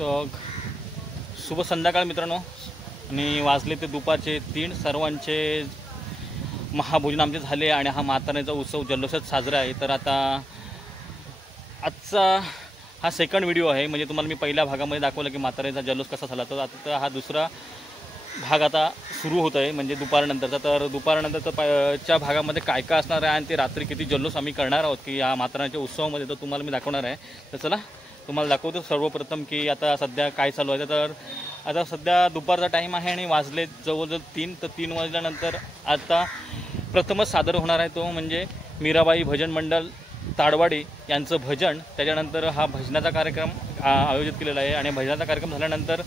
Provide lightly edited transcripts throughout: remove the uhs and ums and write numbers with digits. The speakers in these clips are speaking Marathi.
तर शुभ संध्याकाळ मित्रांनो, आणि वाजले ते दुपारचे 3. सर्वांचे महाभोजन आमचे झाले आणि हा म्हाताऱ्याचा उत्सव जल्लोषात साजरा आहे. तर आता आजचा हा सेकंड व्हिडिओ आहे. म्हणजे तुम्हाला मी पहिल्या भागामध्ये दाखवलं की म्हाताऱ्याचा जल्लोष कसा झाला, तर आता हा दुसरा भाग आता सुरू होत आहे, म्हणजे दुपारनंतरचा. तर दुपारनंतरच्या भागामध्ये काय काय असणार आहे आणि ते रात्री किती जल्लोष आम्ही करणार आहोत की या म्हाताऱ्याच्या उत्सवामध्ये, तर तुम्हाला मी दाखवणार आहे. तर चला तुम्हाला दाखवतो सर्वप्रथम की आता सध्या काय चालू आहे. तर आता सध्या दुपारचा टाईम आहे आणि वाजले जवळजवळ 3. तर 3 वाजल्यानंतर आता प्रथमच सादर होणार आहे तो म्हणजे मीराबाई भजन मंडळ ताडवाडी यांचं भजन. त्याच्यानंतर हा भजनाचा कार्यक्रम आयोजित केलेला आहे आणि भजनाचा कार्यक्रम झाल्यानंतर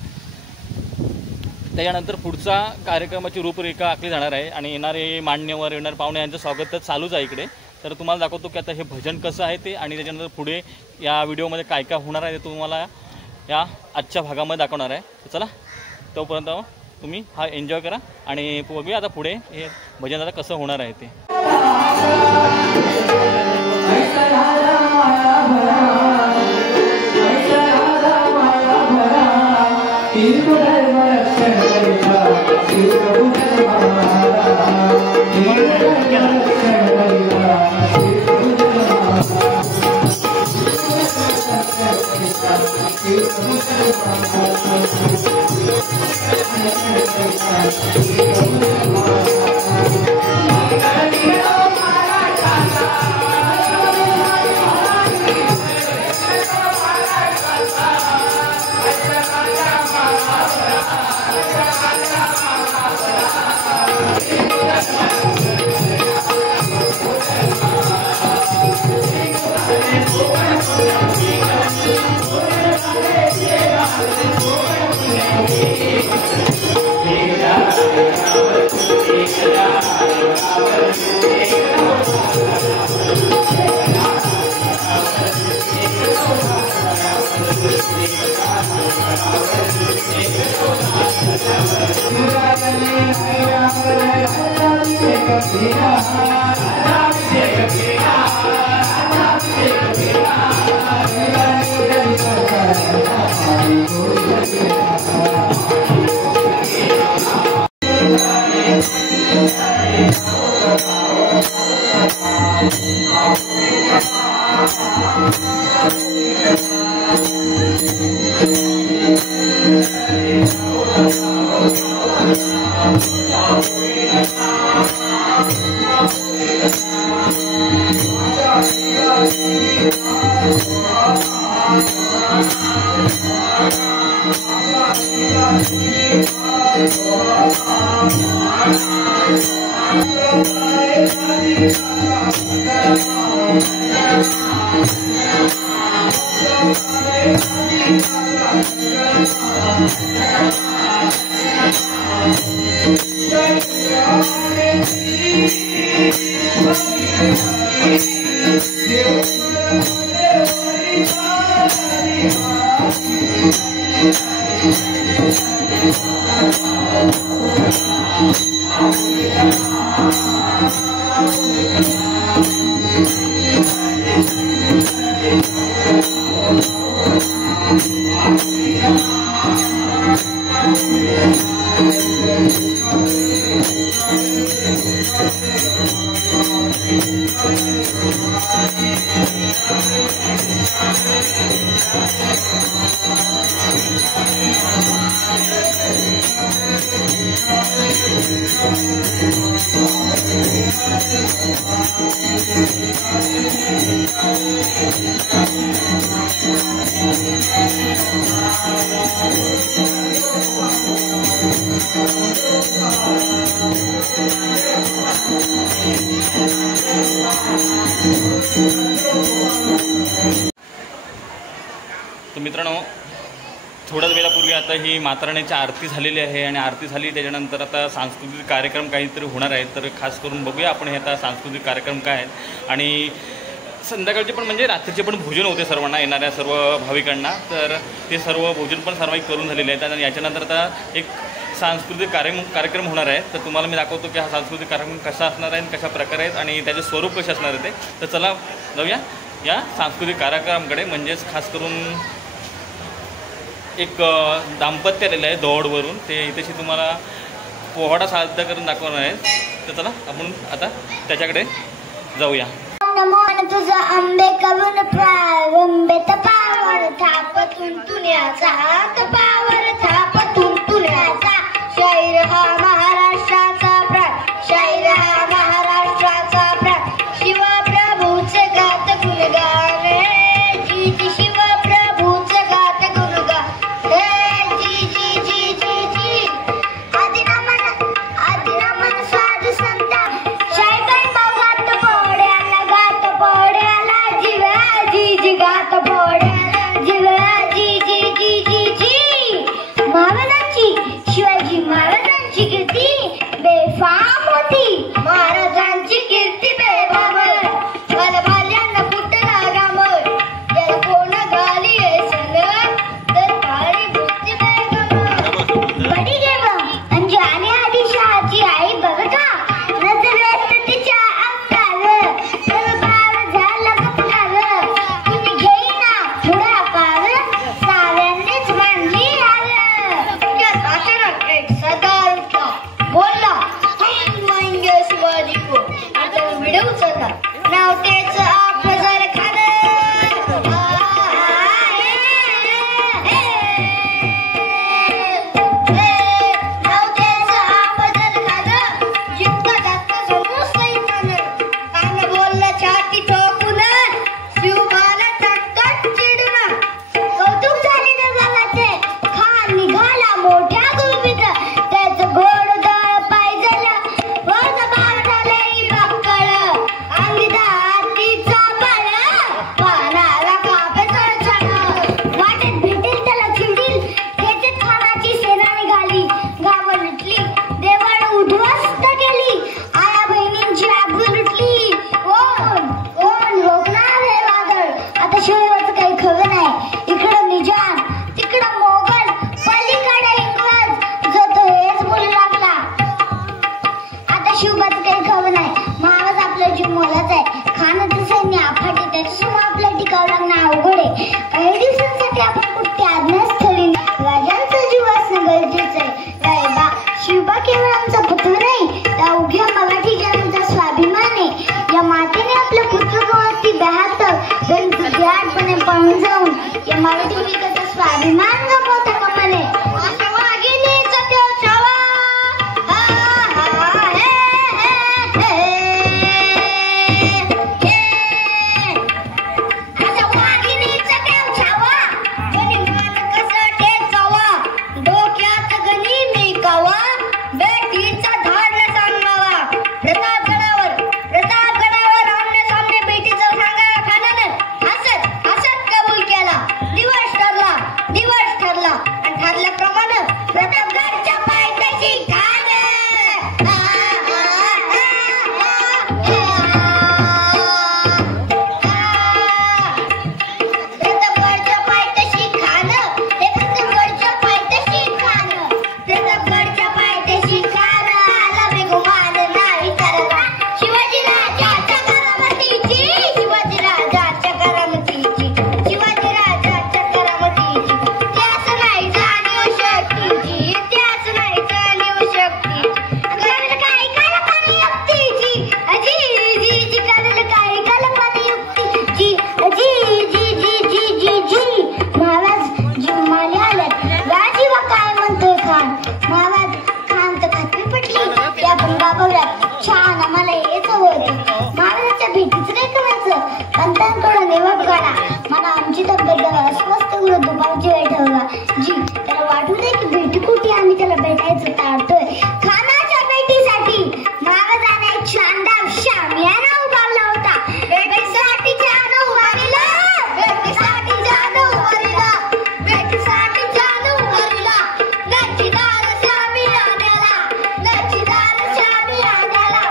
त्याच्यानंतर पुढचा कार्यक्रमाची रूपरेखा आखली जाणार आहे आणि येणारे मान्यवर, येणारे पाहुणे यांचं स्वागत तर चालूच आहे इकडे. तर तुम्हाला दाखवतो की आता हे भजन कसं आहे ते, आणि त्याच्यानंतर पुढे या व्हिडिओमध्ये काय काय होणार आहे ते तुम्हाला या आजच्या भागामध्ये दाखवणार आहे. तर चला तोपर्यंत तुम्ही हा एन्जॉय करा आणि बघूया आता पुढे हे भजन आता कसं होणार आहे ते. तर मित्रांनो, थोड्याच वेळापूर्वी आता ही माताराण्याची आरती झालेली आहे आणि आरती झाली त्याच्यानंतर आता सांस्कृतिक कार्यक्रम काहीतरी होणार आहेत. तर खास करून बघूया आपण हे आता सांस्कृतिक कार्यक्रम काय आहेत. आणि संध्याकाळचे पण म्हणजे रात्रीचे पण भोजन होते सर्वांना, येणाऱ्या सर्व भाविकांना. तर ते सर्व भोजन पण सर्वांनी करून झालेले आहेत आणि याच्यानंतर आता एक सांस्कृतिक कार्यक्रम होणार आहे. तर तुम्हाला मी दाखवतो की हा सांस्कृतिक कार्यक्रम कसा असणार आहे आणि कशा प्रकारे आहेत आणि त्याचे स्वरूप कसे असणार आहे ते. तर चला जाऊया या सांस्कृतिक कार्यक्रमाकडे, म्हणजेच खास करून एक दाम्पत्य आलेलं आहे दौडवरून, ते इथेशी तुम्हाला पोवाडा सादर करून दाखवणार आहे. तर चला आपण आता त्याच्याकडे जाऊया. नमोन तुझा आंबे करून प्रारंभे तपावर थापतून तुण्याचा हात पावर थापतून तुण्याचा शाहीर हा महाराष्ट्राचा प्राण, शाहीर हा महाराष्ट्राचा प्राण. शिवप्रभूचे गात गुणगान, जी जी शिवप्रभूचे गात गुणगान, जी जी जी जी जी. आदिनामन साधू संता शाहीबाई गात पोड्याला, गात पोड्याला जीवा जी जी गात पोड्याला जीवा जी जी जी जी जी. महाराजांची, शिवाजी महाराजांची कीर्ती बेफाम होती, महाराजांची कीर्ती बेफाम. बालबाल्यांना फुटला गाम, याला कोण गाली सन तर काळी बुद्धी बेगम. बडी गेम म्हणजे आणि आदिशाची आई बघा, नजरेत तिच्या अंगावर तलवार झाला गपकार. कुणी घेईना पुढाकार, साऱ्यांनीच मानली हार. त्या भाषणात एक सरदार उठला, बोलला मांगे शिवाजी को. आता व्हिडिओ उचलला, नाव त्याचं अफजल खान. नाव त्याचं अफजल खान, जितका जास्त समोर सैतान. कान बोलला छाती ठोकून, शिवबाला चटकन चिडून. कौतुक झाले नगाचे, खान निघाला मोठ्या गुपित. त्याचं घोडदळ पायजलं, वर बावटालंही बक्कळ. अंगीदा हातीचा बळ, पानाला कापे चढचढ. वाटेत भेटेल त्याला चिडील, खेचेत खानाची सेना निघाली. गावं लुटली, देवाळ उद्ध्वस्त केली, आया बहिणींची आबरू लुटली. कोण कोण रोखणार हे वादळ? आता शिवाचं काही खरं नाही. इकडं निजाम, तिकडं मोगल, पलीकडे इंग्रज, जो तो हेच बोलू लागला. आता शिवबाचं काही खरं नाही. महाराज आपला जीव मोलाच आहे. खानाचं सैन्य अफाटी, त्याच्यासमोर आपल्या टिकावं लागणं अवघड आहे. काही दिवसांसाठी आपण कुठे आज्ञास्थळी, राजांचा जीव असणं गरजेचं आहे. रायबा शिवबा केवळ आमचा पुत्र नाही, त्या अवघ्या मराठी जनाचा स्वाभिमान आहे. या मातेने आपलं पुत्र गवती 72 जण तुझ्यापणे पळून जाऊन या मराठी मुलगाचा स्वाभिमान गमवता कामा नये. असं वाघिणीचा तो छावा, असं वाघिणीचा तो छावा, कोणी मान कसं ठेचावा, डोक्यात गणी मेकावा, बेटीचा धाड न सांगावा. प्रतापगडावर आमने सामने बेटीचं सांगायला खानानं हसत हसत कबूल केला. दिवस ठरला आणि ठरल्याप्रमाणे प्रतापगडच्या पायथ्याशी खान. प्रतापगडच्या पायथ्याशी खान, हे प्रतापगडच्या पायथ्याशी खान, प्रतापगडच्या पायथ्याशी खान. आला बेगुमान नाही करला, शिवाजीराजाच्या करामतीची, शिवाजीराजाच्या करामतीची, शिवाजीराजाच्या करामतीची. त्याच नाही जाणीव शक्तीची, त्याच नाही जाणीव शक्तीची. कळलं काय कल्पना युक्तीची, अजी जी जी. कळलं काय कल्पना युक्तीची, अजी जी जी जी जी जी. महाराज जिम्माले आल्यात, राजीवा काय म्हणतोय खान. महाराज खान तर खात्री पटली, त्या भंगाबवल्यात छान आम्हाला हेच हवं होतं. महाराजाच्या भेटीचं काय करायचं? पंतांकडून निवड काढा, मला आमची तब्येत अस्वस्थ करून दुपारची वेळ ठेवला. जी त्याला वाटू दे की भेटी कुठे, आम्ही त्याला भेटायचं टाळतोय. खानाच्या भेटीसाठी महाराजाने एक शानदार शामियाना उभारला होता. भेटीसाठी जाणं उभारिला, भेटीसाठी जाणं उभारिला, भेटीसाठी जाणं उभारिला. नक्षीदार शामियान्याला, नक्षीदार शामियान्याला.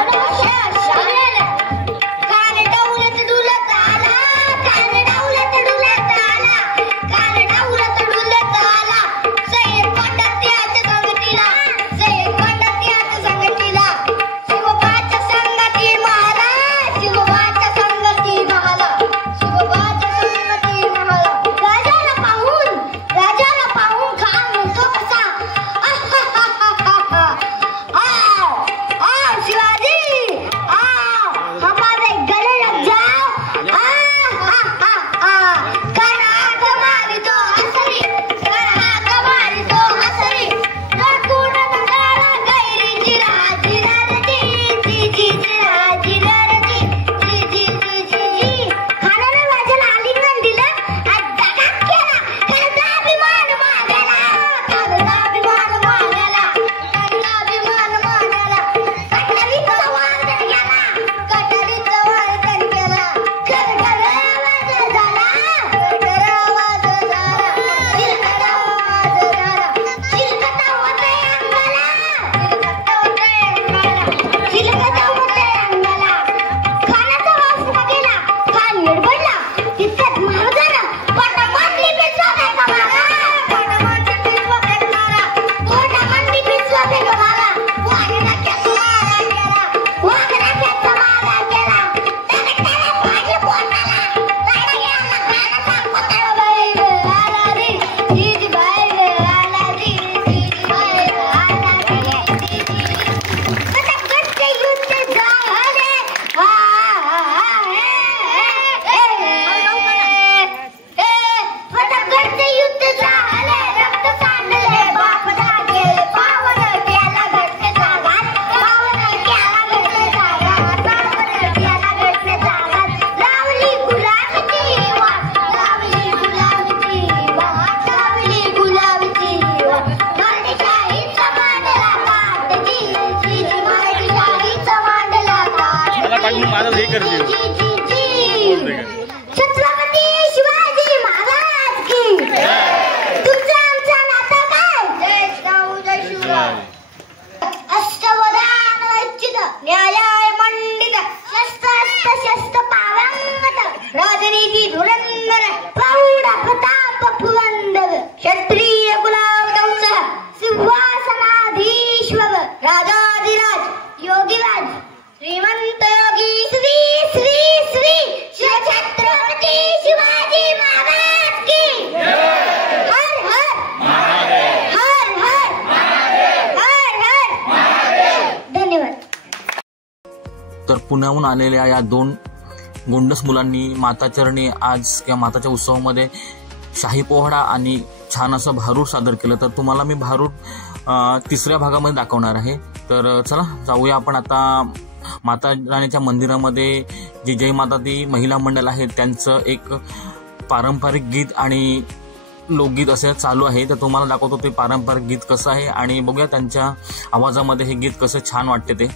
अनोशा शामियाना कान डौलत डुलत आला, कान डौलत डुलत आला, कान डौलत डुलत आला. सैनिक कोंडात त्याच्या पुण्याहून आलेल्या या 2 गोंडस मुलांनी माताचरणी आज या माताच्या उत्सवामध्ये शाही पोवाडा आणि छान असं भारूड सादर केलं. तर तुम्हाला मी भारूड 3ऱ्या भागामध्ये दाखवणार आहे. तर चला जाऊया आपण आता माता राणीच्या मंदिरामध्ये. जे जय माता दी महिला मंडळ आहे त्यांचं एक पारंपरिक गीत आणि लोकगीत असं चालू आहे. तर तुम्हाला दाखवतो ते पारंपरिक गीत कसं आहे आणि बघूया त्यांच्या आवाजामध्ये हे गीत कसं छान वाटते ते.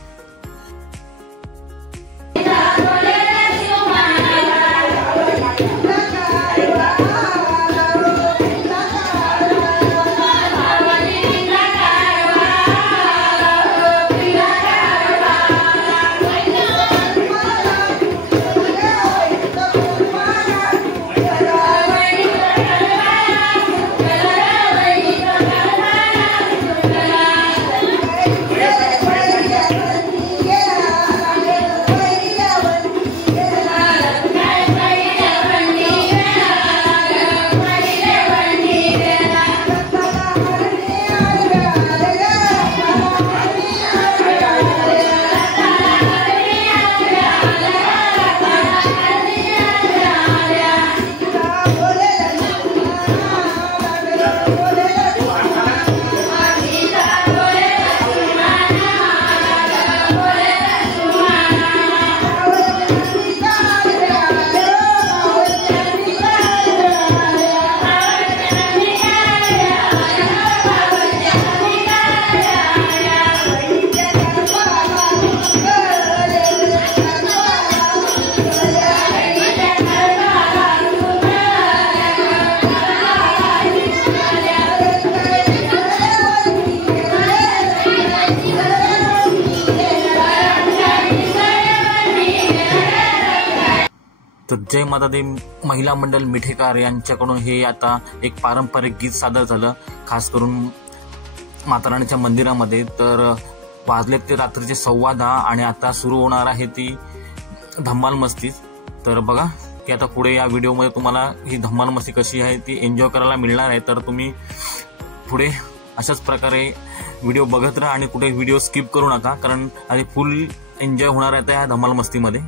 तर जय माता दी महिला मंडळ मिठेकार यांच्याकडून हे आता एक पारंपरिक गीत सादर झालं, खास करून माता राणीच्या मंदिरामध्ये. तर वाजलेत ते रात्रीचे 10:15 आणि आता सुरू होणार आहे ती धम्माल मस्ती. तर बघा की आता पुढे या व्हिडिओमध्ये तुम्हाला ही धम्माल मस्ती कशी आहे ती एन्जॉय करायला मिळणार आहे. तर तुम्ही पुढे अशाच प्रकारे व्हिडिओ बघत राहा आणि कुठे व्हिडिओ स्किप करू नका, कारण आधी फुल एन्जॉय होणार आहे त्या धम्माल मस्तीमध्ये.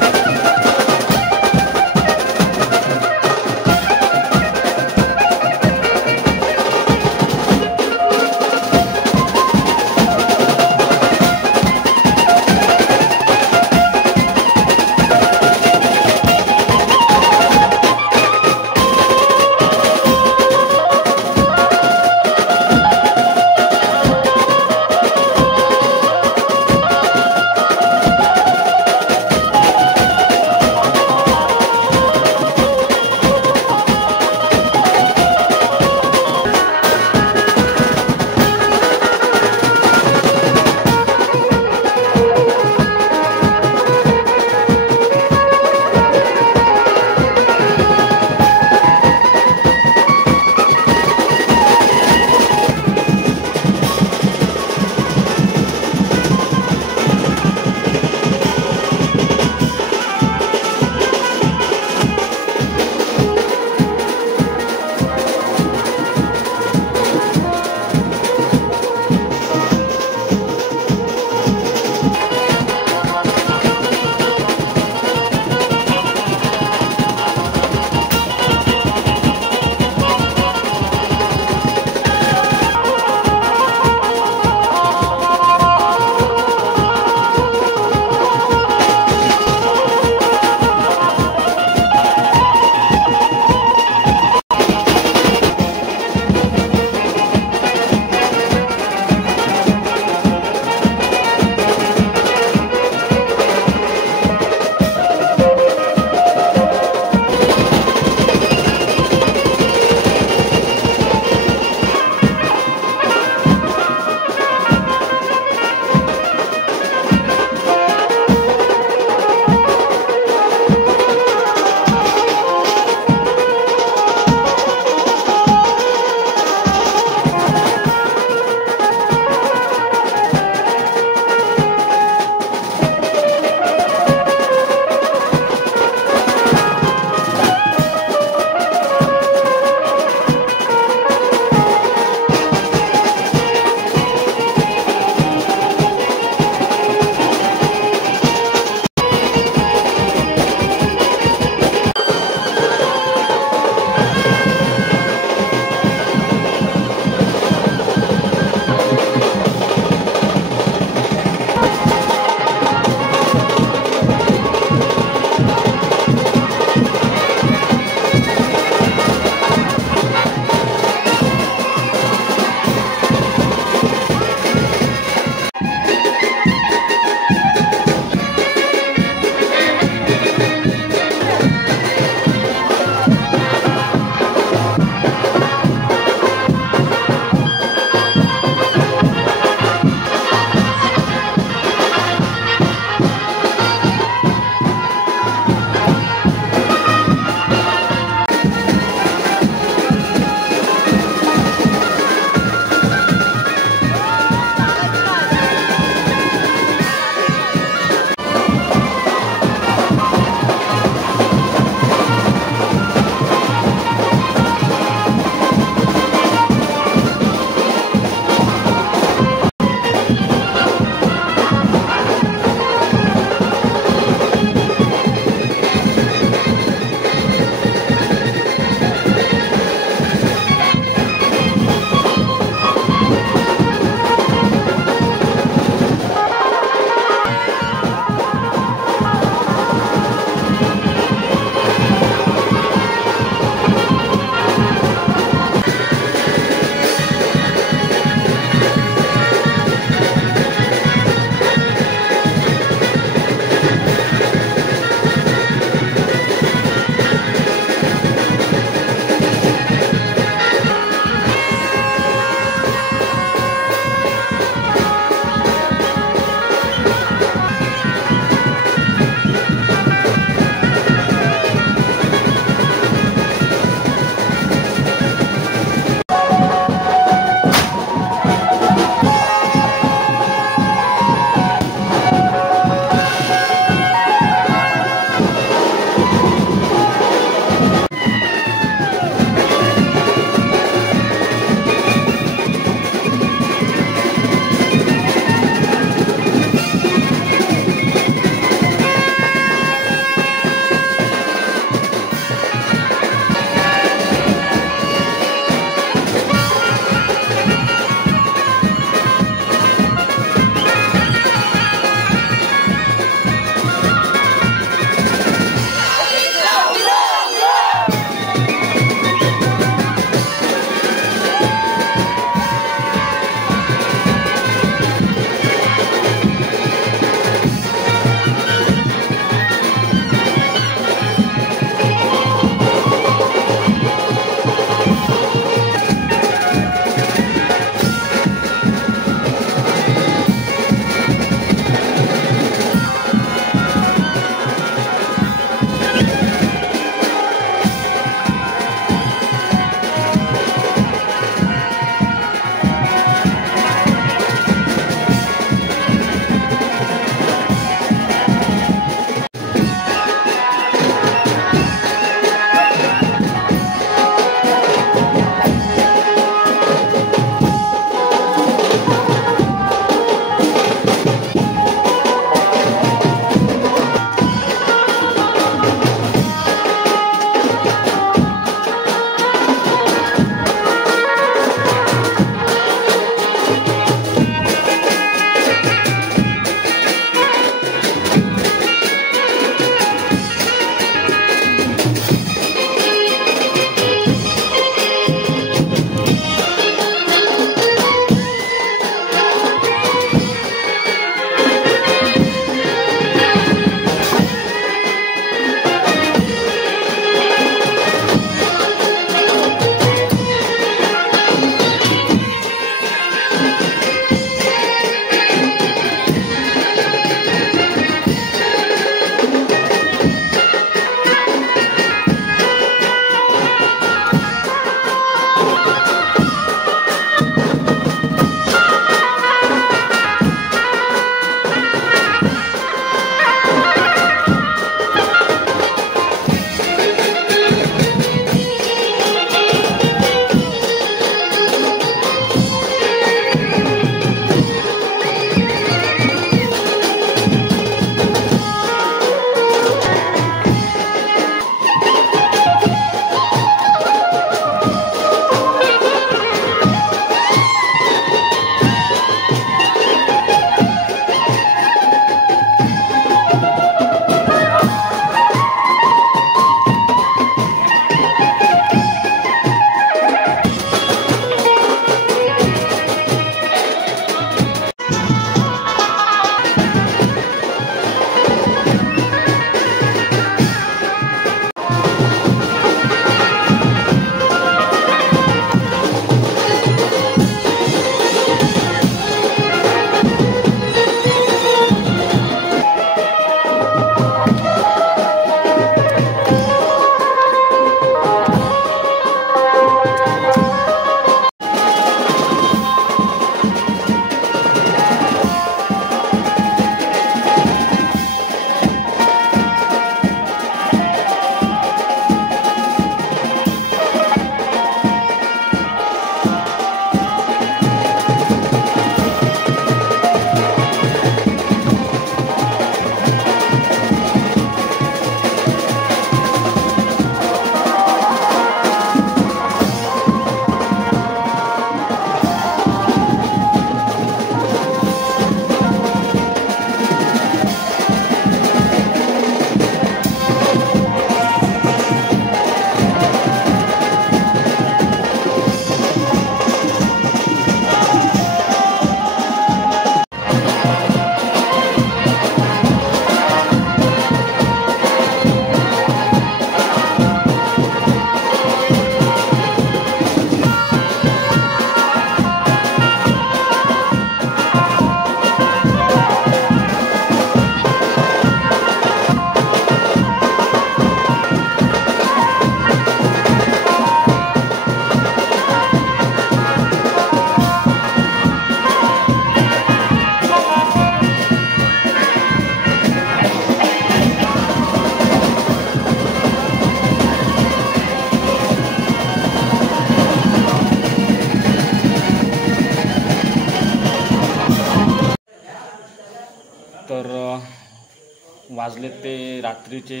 वाजलेत ते रात्रीचे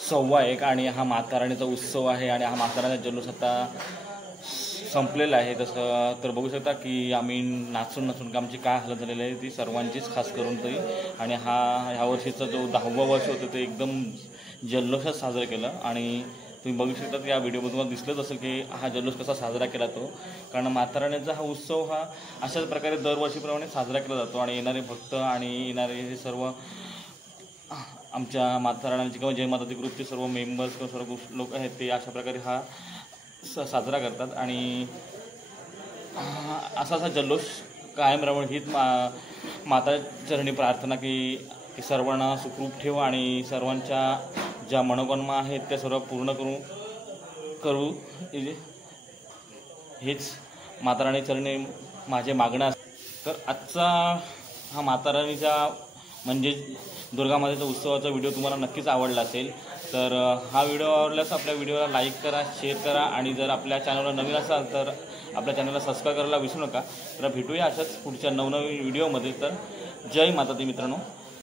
1:15 आणि हा माताराणीचा उत्सव आहे आणि हा माताराणीचा जल्लोष आता संपलेला आहे. तसं तर बघू शकता की आम्ही नाचून आमची काय हालत झालेली आहे ती सर्वांचीच खास करून तरी. आणि ह्या वर्षीचा जो 10वं वर्ष होतं ते एकदम जल्लोषात साजरं केलं. आणि तुम्ही बघू शकता की या व्हिडिओमध्ये तुम्हाला दिसलंच असेल की हा जल्लोष कसा साजरा केला तो. कारण माताराणीचा हा उत्सव हा अशाच प्रकारे दरवर्षीप्रमाणे साजरा केला जातो आणि येणारे भक्त आणि येणारे हे सर्व आमच्या माताराणीचे किंवा जय मातादी ग्रुपचे सर्व मेंबर्स किंवा सर्व लोक आहेत ते अशा प्रकारे हा साजरा करतात. आणि असा जल्लोष कायम राहून हीच माता चरणी प्रार्थना की सर्वांना सुखरूप ठेव आणि सर्वांच्या ज्या मनोकामना आहेत त्या सर्व पूर्ण करू हेच माताराणी चरणी माझे मागणं. तर आजचा हा माताराणीचा म्हणजे दुर्गामातेचा उत्सवाचा व्हिडिओ तुम्हाला नक्कीच आवडला असेल. तर हा व्हिडिओ आवडल्यास आपल्या व्हिडिओला लाईक करा, शेअर करा आणि जर आपल्या चॅनलला नवीन असाल तर आपल्या चॅनलला सबस्क्राईब करायला विसरू नका. तर भेटूया अशाच पुढच्या नवनवीन व्हिडिओमध्ये. तर जय माता दी मित्रांनो.